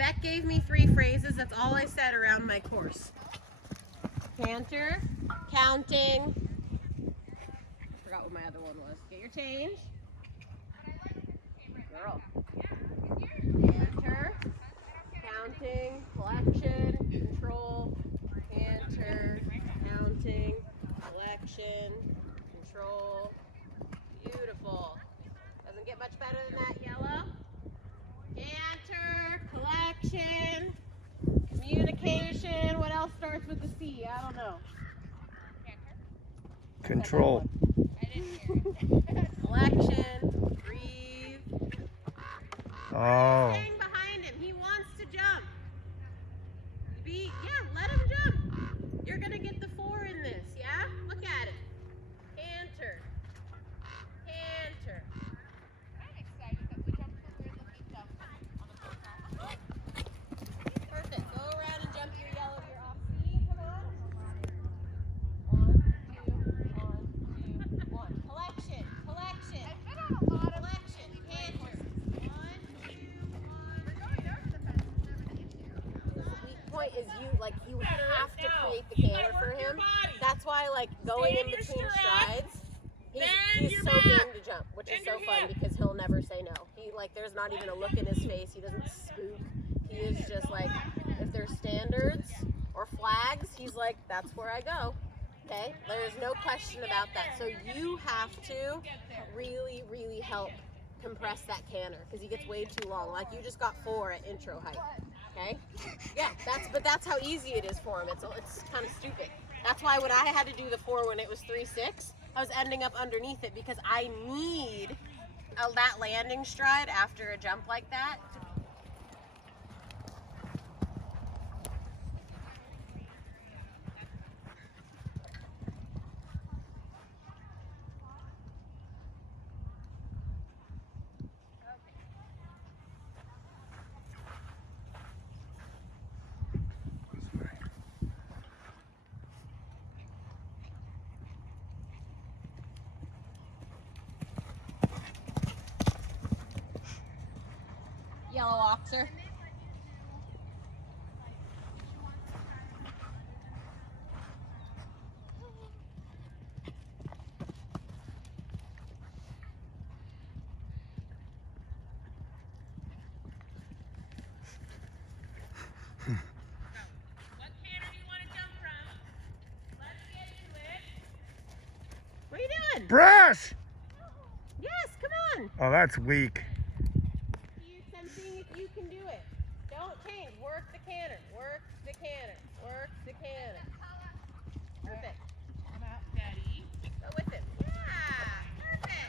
Beck gave me 3 phrases. That's all I said around my course. Canter, counting. I forgot what my other one was. Get your change. Girl. Canter, counting, collection, control. Canter, counting, collection, control. Beautiful. Doesn't get much better than that, yellow. Canter, collection, communication. What else starts with the C? I don't know. Control. I didn't hear it. Collection, breathe. Oh. Hang behind him. He wants to jump. Yeah, let him jump. You're going to get the 4 in this, yeah? Look at it. Canter. Canter. I'm excited that we jumped the weird looking jump on the first time. Perfect. Go around and jump your yellow, your off C. Come on. 1, 2, 1, 2, 1. Collection. Collection. I've been on a lot of Collection. Canter. 1, 2, 1. We're going over the fence. It's never an issue. The weak point is you have to create the canter for him. That's why going in between strides, he's so game to jump, which is so fun because he'll never say no. There's not even a look in his face. He doesn't spook. He is just if there's standards or flags, he's that's where I go. Okay? There's no question about that. So you have to really, really help compress that canter because he gets way too long. You just got 4 at intro height. Okay? Yeah, that's how easy it is for him. It's kind of stupid. That's why when I had to do the 4 when it was 3-6, I was ending up underneath it because I need that landing stride after a jump like that. Yellow oxer. What canter do you want to jump from? Let's get into it. What are you doing? Brush! Yes, come on. Oh, that's weak. I'm seeing if you can do it. Don't change. Work the canter. Work the canter. Work the canter. Perfect. I'm out, Daddy. Go with him. Yeah. Perfect.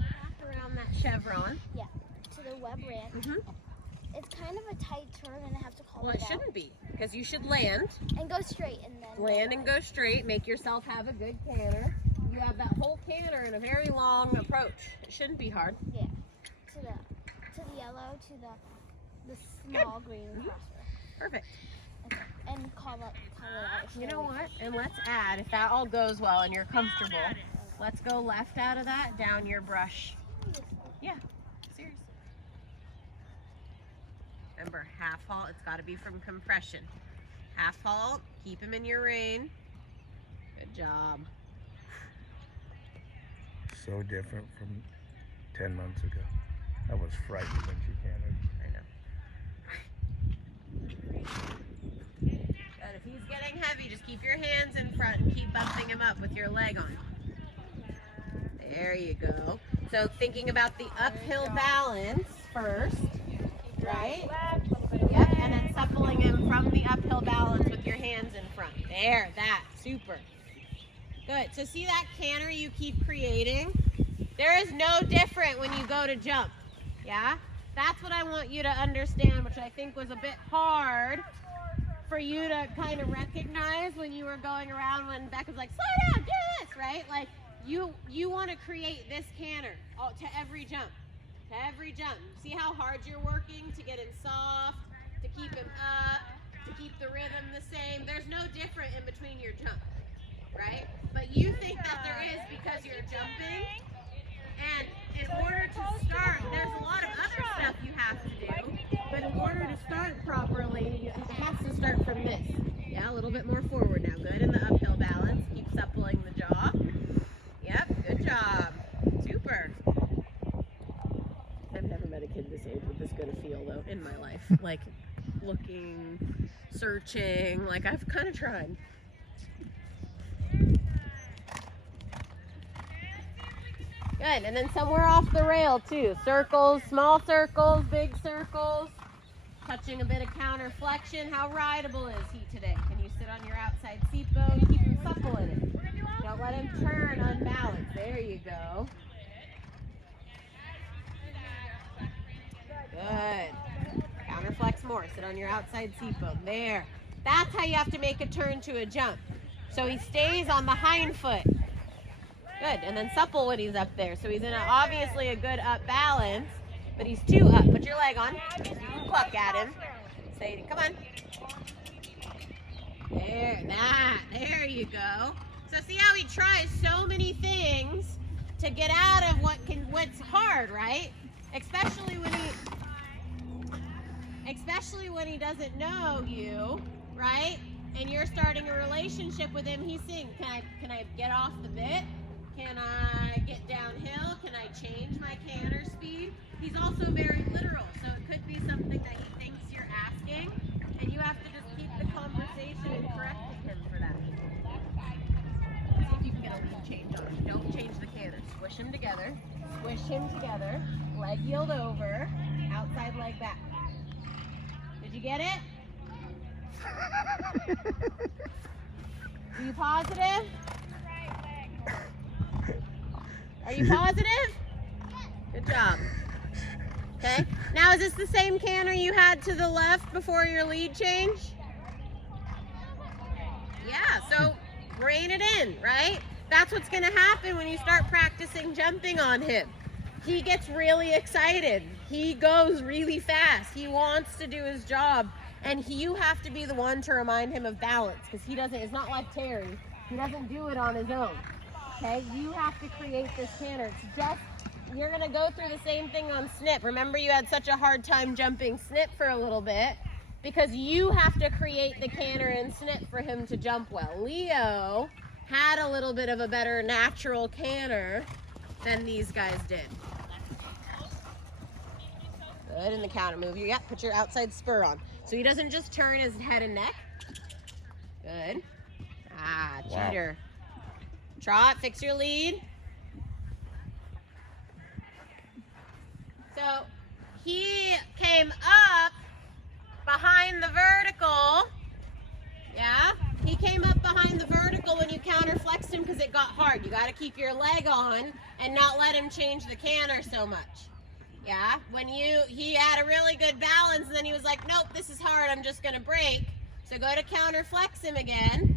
Wrap around that chevron. Yeah, to the web ramp. Mm-hmm. It's kind of a tight turn and I have to call Well, it it out. shouldn't be because you should land. And go straight and then Land and go straight. Make yourself have a good canter. You have that whole canter in a very long approach. It shouldn't be hard. Yeah, to the yellow, to the small green crosser. Perfect. Okay. And call it out. if You you're know weak. what? And let's add, if that all goes well and you're comfortable, let's go left out of that, down your brush. Yeah, seriously. Remember, half halt, it's got to be from compression. Half halt, keep him in your rein. Good job. So different from 10 months ago. I was frightened when she cantered. I know. But if he's getting heavy, just keep your hands in front and keep bumping him up with your leg on. There you go. So thinking about the uphill balance first, right? Yep, and then suppling him from the uphill balance with your hands in front. There, that, super. Good, so see that canter you keep creating? There is no different when you go to jump, yeah? That's what I want you to understand, which I think was a bit hard for you to kind of recognize when you were going around when Beck was like, slow down, do this, right? You want to create this canter to every jump, See how hard you're working to get him soft, to keep him up, to keep the rhythm the same. There's no different in between your jump, right? But you think that there is because you're jumping, and in order to start, there's a lot of other stuff you have to do, but in order deal though in my life. Like looking, searching, like I've kind of tried. Good, and then somewhere off the rail too. Circles, small circles, big circles. Touching a bit of counter flexion. How rideable is he today? Can you sit on your outside seat bone? Keep him supple in it. Don't let him turn unbalanced. There you go. Good. Counter flex more. Sit on your outside seat bone. There. That's how you have to make a turn to a jump. So he stays on the hind foot. Good. And then supple when he's up there. So he's in obviously a good up balance, but he's too up. Put your leg on. You can cluck at him. Say, come on. There, that. There you go. So see how he tries so many things to get out of what's hard, right? Especially when he doesn't know you, right? And you're starting a relationship with him. He's saying, can I get off the bit? Can I get downhill? Can I change my canter speed? He's also very literal, so it could be something that he thinks you're asking, and you have to just keep the conversation and correct him for that. See if you can get a lead change on him. Don't change the canter. Squish him together. Squish him together. Leg yield over. Outside leg back. Did you get it? Are you positive? Are you positive? Good job. Okay. Now, is this the same canter you had to the left before your lead change? Yeah, so rein it in, right? That's what's going to happen when you start practicing jumping on him. He gets really excited. He goes really fast. He wants to do his job. And you have to be the one to remind him of balance, because he doesn't, it's not like Terry. He doesn't do it on his own. Okay, you have to create this canter. It's just, you're gonna go through the same thing on snip. Remember, you had such a hard time jumping snip for a little bit because you have to create the canter and snip for him to jump well. Leo had a little bit of a better natural canter than these guys did. Good, in the counter move. Yeah, put your outside spur on. So he doesn't just turn his head and neck. Good. Ah, cheater. Wow. Trot, fix your lead. So he came up behind the vertical. Yeah, he came up behind the vertical when you counter flexed him because it got hard. You got to keep your leg on and not let him change the canter so much. Yeah, when he had a really good balance and then he was like, nope, this is hard, I'm just gonna break. So go to counter flex him again.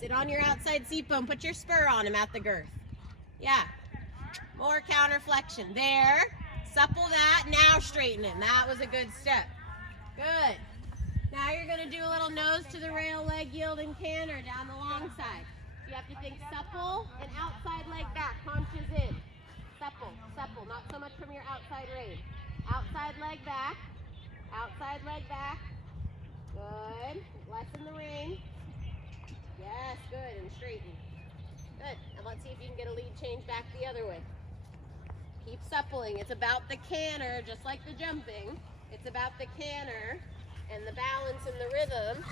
Sit on your outside seat bone, put your spur on him at the girth. Yeah, more counter flexion. There, supple that, now straighten him. That was a good step. Good. Now you're gonna do a little nose to the rail, leg yield and canter down the long side. You have to think supple and outside leg back, haunches in. Supple, supple, not so much from your outside rein. Outside leg back, outside leg back. Good, lessen the rein. Yes, good, and straighten. Good, and let's see if you can get a lead change back the other way. Keep suppling. It's about the canter, just like the jumping. It's about the canter and the balance and the rhythm.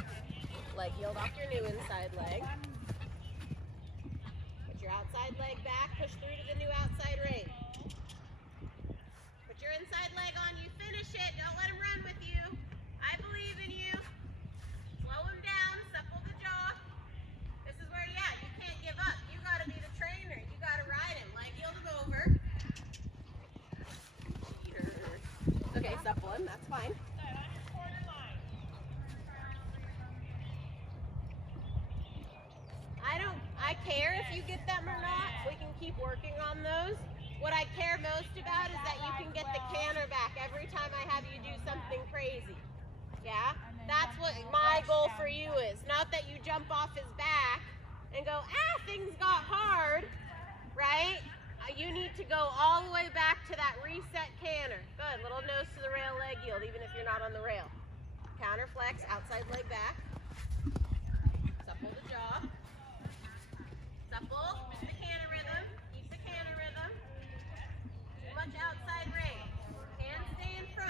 Leg yield off your new inside leg. Put your outside leg back, push through to the new outside rein. Put your inside leg on, you finish it, don't let him run with you. I believe in you. Slow him down, supple the jaw. This is where, yeah, you can't give up. You gotta be the trainer, you gotta ride him. Leg yield him over. Cheater. Okay, supple him, that's fine. I care if you get them or not. We can keep working on those. What I care most about is that you can get the canter back every time I have you do something crazy. Yeah? That's what my goal for you is. Not that you jump off his back and go, ah, things got hard, right? You need to go all the way back to that reset canter. Good, little nose to the rail, leg yield, even if you're not on the rail. Counter flex, outside leg back. Supple the jaw. Supple, the canter rhythm, keep the canter rhythm. Too much outside rein. Hands stay in front.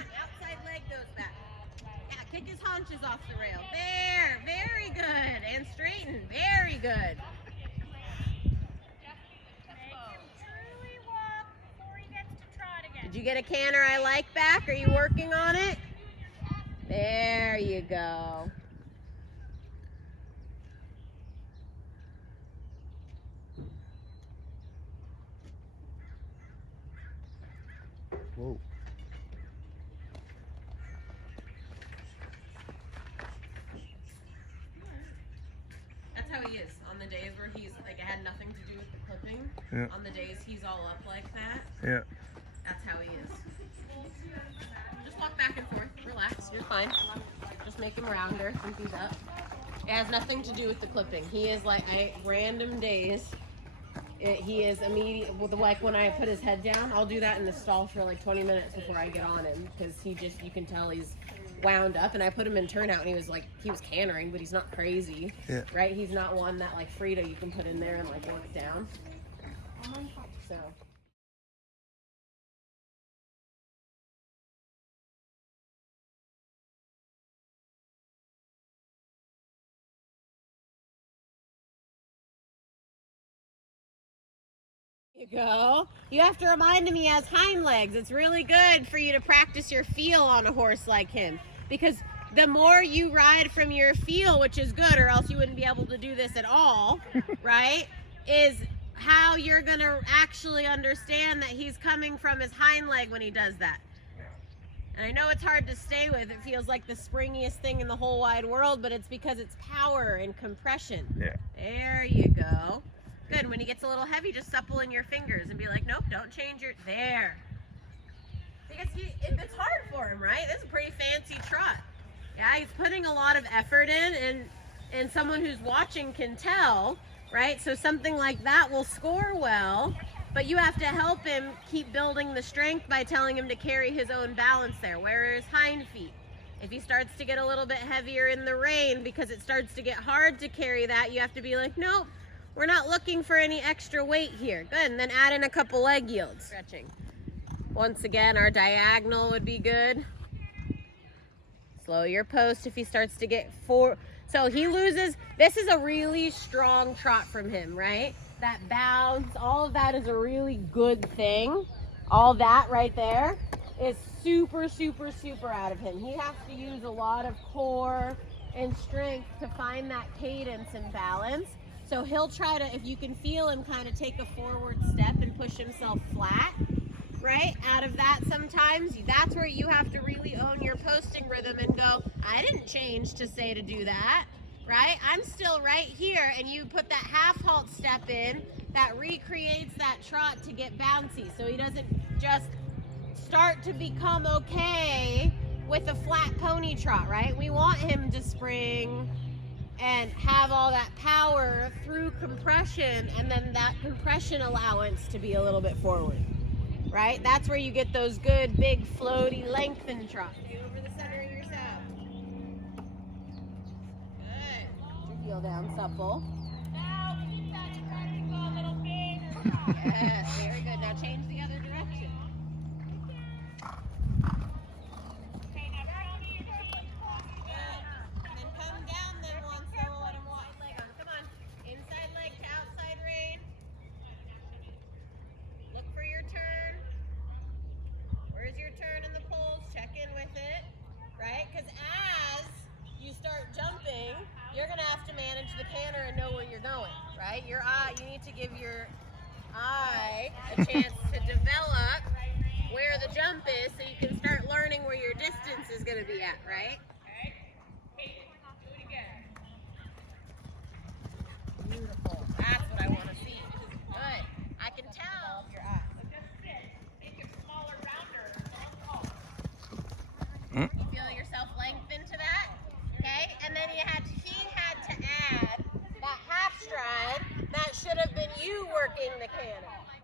haunches off the rail. There, very good. And straighten, very good. Truly walk before he gets to trot again. Did you get a canter I like back? Are you working on it? There you go. Whoa. That's how he is. On the days where he's like, it had nothing to do with the clipping. Yeah. On the days he's all up like that, Yeah. that's how he is. Just walk back and forth. Relax. You're fine. Just make him rounder since he's up. It has nothing to do with the clipping. He is like, random days. He is immediate. Like when I put his head down, I'll do that in the stall for like 20 minutes before I get on him because he just, you can tell he's wound up. And I put him in turnout and he was cantering, but he's not crazy. Yeah. Right? He's not one that like Frida you can put in there and like work down. So. You go. You have to remind him he has hind legs. It's really good for you to practice your feel on a horse like him because the more you ride from your feel, which is good, or else you wouldn't be able to do this at all, right, is how you're going to actually understand that he's coming from his hind leg when he does that. And I know it's hard to stay with. It feels like the springiest thing in the whole wide world, but it's because it's power and compression. Yeah. There you go. Good. When he gets a little heavy, just supple in your fingers and be like, nope, don't change your, there. Because it's hard for him, right? This is a pretty fancy trot. Yeah, he's putting a lot of effort in, and someone who's watching can tell, right? So something like that will score well, but you have to help him keep building the strength by telling him to carry his own balance there. Where are his hind feet? If he starts to get a little bit heavier in the rein because it starts to get hard to carry that, you have to be like, nope. We're not looking for any extra weight here. Good, and then add in a couple leg yields. Stretching. Once again, our diagonal would be good. Slow your post if he starts to get four. So he loses, this is a really strong trot from him, right? That bounce, all of that is a really good thing. All that right there is super, super, super out of him. He has to use a lot of core and strength to find that cadence and balance. So he'll try to, if you can feel him kind of take a forward step and push himself flat, right? Out of that sometimes, that's where you have to really own your posting rhythm and go, I didn't change to say to do that, right? I'm still right here, and you put that half halt step in that recreates that trot to get bouncy. So he doesn't just start to become okay with a flat pony trot, right? We want him to spring and have all that power through compression, and then that compression allowance to be a little bit forward, right? That's where you get those good, big, floaty, lengthened trots. Get over the center of yourself. Good. Get your heel down, supple. Now keep that ready to go a little bigger. Yes, very good. Now change the other direction. Okay, now tell me your feet. And then come down then once, so we'll let him walk leg on. Come on. Inside leg to outside rein. Look for your turn. Where's your turn in the poles? Check in with it, right? Because as you start jumping, you're going to have to manage the canter and know where you're going, right? Your eye, you need to give your eye a chance to develop where the jump is so you can start learning where your distance is going to be at, right? Beautiful. That's what I want to see. Good. I can tell your eyes. Just sit. Make it smaller, rounder.